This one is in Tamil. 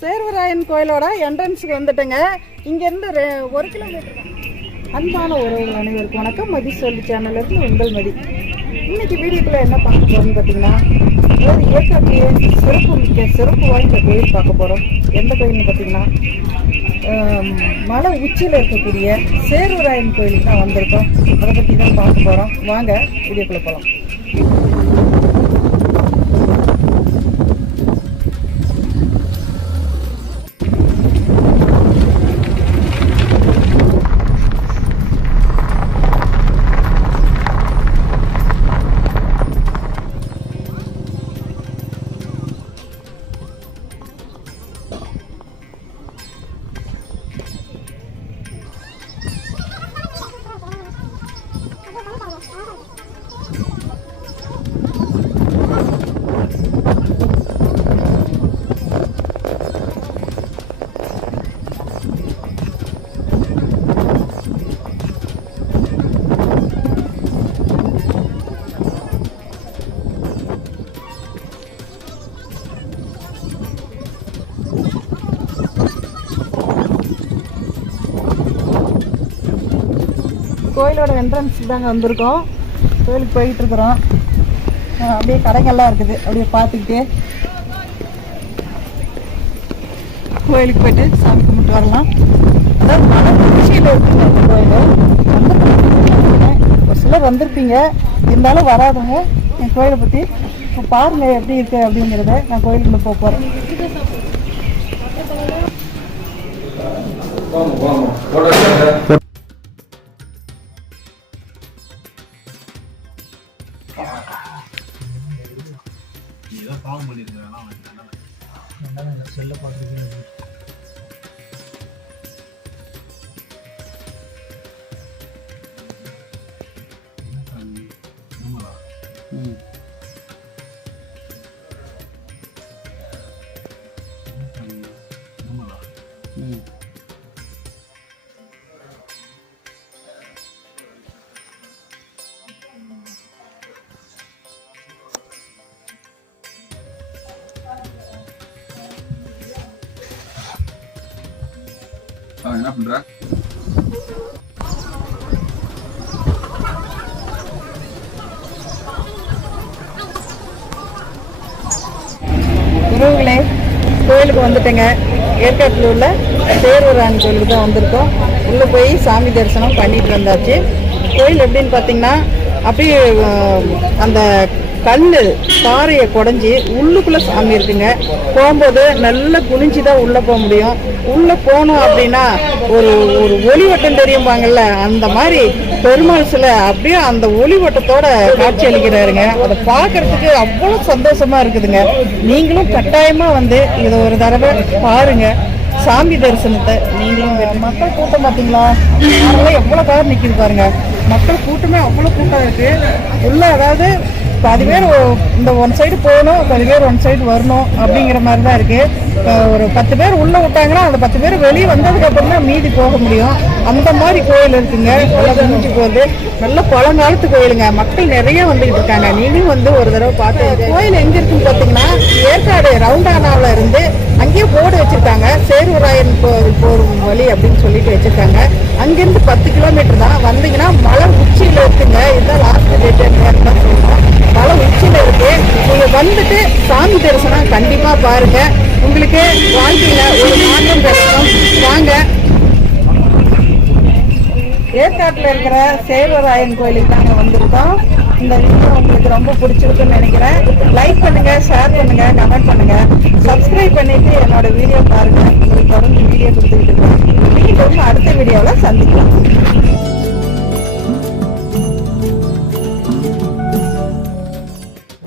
சேர்வராயன் கோயிலோட என்ட்ரன்ஸுக்கு வந்துட்டேங்க. இங்கேருந்து ரெ- ஒரு கிலோமீட்டர் அன்பான உறவுகள் அனைவருக்கும் வணக்கம். மதி சொல்லி சேனலிருந்து உங்கள் மதி. இன்னைக்கு வீடியோக்குள்ள என்ன பார்க்க போகிறோம்னு பார்த்தீங்கன்னா ஒரு ஏற்காட்டிலே சிறப்பு மிக்க சிறப்பு வாய்ந்த கோயில் பார்க்க போகிறோம் எந்த கோயில்னு பார்த்தீங்கன்னா மலை உச்சியில் இருக்கக்கூடிய சேர்வராயன் கோயிலுக்கு தான் வந்திருக்கோம். அதை பற்றி தான் பார்க்க போகிறோம் வாங்க வீடியோக்குள்ளே போகலாம் கோயிலோட என்ட்ரன்ஸ் தாங்க வந்திருக்கோம். கோயிலுக்கு போயிட்டு இருக்கிறோம். அப்படியே கடைகள்லாம் இருக்குது. அப்படியே பார்த்துக்கிட்டே. கோயிலுக்கு போயிட்டு சாமி கும்பிட்டு வரலாம். அதாவது மன உச்சியில் இருக்குங்க கோயில். ஒரு சிலர் வந்திருப்பீங்க. இருந்தாலும் வராதுங்க என் கோயிலை பற்றி இப்போ பாருங்க எப்படி இருக்கு அப்படிங்கிறத நான் கோயிலுக்குள்ளே போக போகிறேன் நீ ஏதோ பாவம் பண்ணியிருக்கிறனா அவனுக்கு நல்லா செல்ல பார்த்துருக்கேன் Mm-hmm. அவன் என்ன பண்ற? உறவுகளே கோயிலுக்கு வந்துட்டேங்க. ஏற்காட்டில் உள்ள சேரூரான் கோயிலுக்கு தான் வந்திருக்கோம். உள்ளே போய் சாமி தரிசனம் பண்ணிட்டு வந்தாச்சு. கோயில் எப்படின்னு பார்த்தீங்கன்னா அப்படியே அந்த கல் பாறையை குடஞ்சி உள்ளுக்குள்ளே சாமி இருக்குங்க. போகும்போது நல்லா குனிஞ்சு தான் உள்ளே போக முடியும். உள்ளே போனோம் அப்படின்னா ஒரு ஒரு ஒளிவட்டம் தெரியும்பாங்கல்ல அந்த மாதிரி பெருமாள் சிலை அப்படியே அந்த ஒளிவட்டத்தோட காட்சி அளிக்கிறாருங்க. அதை பார்க்கறதுக்கு அவ்வளோ சந்தோஷமா இருக்குதுங்க. நீங்களும் கட்டாயமா வந்து இதை ஒரு தடவை பாருங்க. சாமி தரிசனத்தை நீங்களும் மக்கள் கூட்டம் பார்த்தீங்களா? அதெல்லாம் எவ்வளோ கார் நிற்கிது பாருங்க. மக்கள் கூட்டமே அவ்வளோ கூட்டம் இருக்கு. உள்ள அதாவது பாதி பேர் இந்த ஒன் சைடு போகணும் பாதி பேர் ஒன் சைடு வரணும் அப்படிங்கிற மாதிரி தான் இருக்கு ஒரு பத்து பேர் உள்ள விட்டாங்கன்னா அந்த பத்து பேர் வெளியே வந்ததுக்கப்புறம் தான் மீதி போக முடியும். அந்த மாதிரி கோயில் இருக்குங்க. நல்லா முடிஞ்சு போகுது நல்ல பழங்காலத்து கோயிலுங்க. மக்கள் நிறைய வந்துகிட்டு இருக்காங்க. நீங்களும் வந்து ஒரு தடவை பார்த்து கோயில் எங்க இருக்குன்னு பார்த்தீங்கன்னா ஏற்காடு ரவுண்டானாவில் இருந்து அங்கேயே போர்டு வச்சிருக்காங்க. சேருவராயன் கோவில் போகும் வழி அப்படின்னு சொல்லிட்டு வச்சிருக்காங்க. அங்கேருந்து பத்து கிலோமீட்டர் தான். பாருங்க. உங்களுக்கு வாழ்க்கையில ஒரு மாற்றம் கிடைக்கும். வாங்க. ஏற்காட்டில் இருக்கிற சேவராயன் கோயிலுக்கு நாங்க வந்திருக்கோம். இந்த வீடியோ உங்களுக்கு ரொம்ப பிடிச்சிருக்குன்னு நினைக்கிறேன். லைக் பண்ணுங்க ஷேர் பண்ணுங்க கமெண்ட் பண்ணுங்க. சப்ஸ்கிரைப் பண்ணிட்டு என்னோட வீடியோ பாருங்க. உங்களுக்கு தொடர்ந்து வீடியோ கொடுத்துக்கிட்டு இருக்கேன் மீண்டும் அடுத்த வீடியோவில் சந்திக்கலாம்.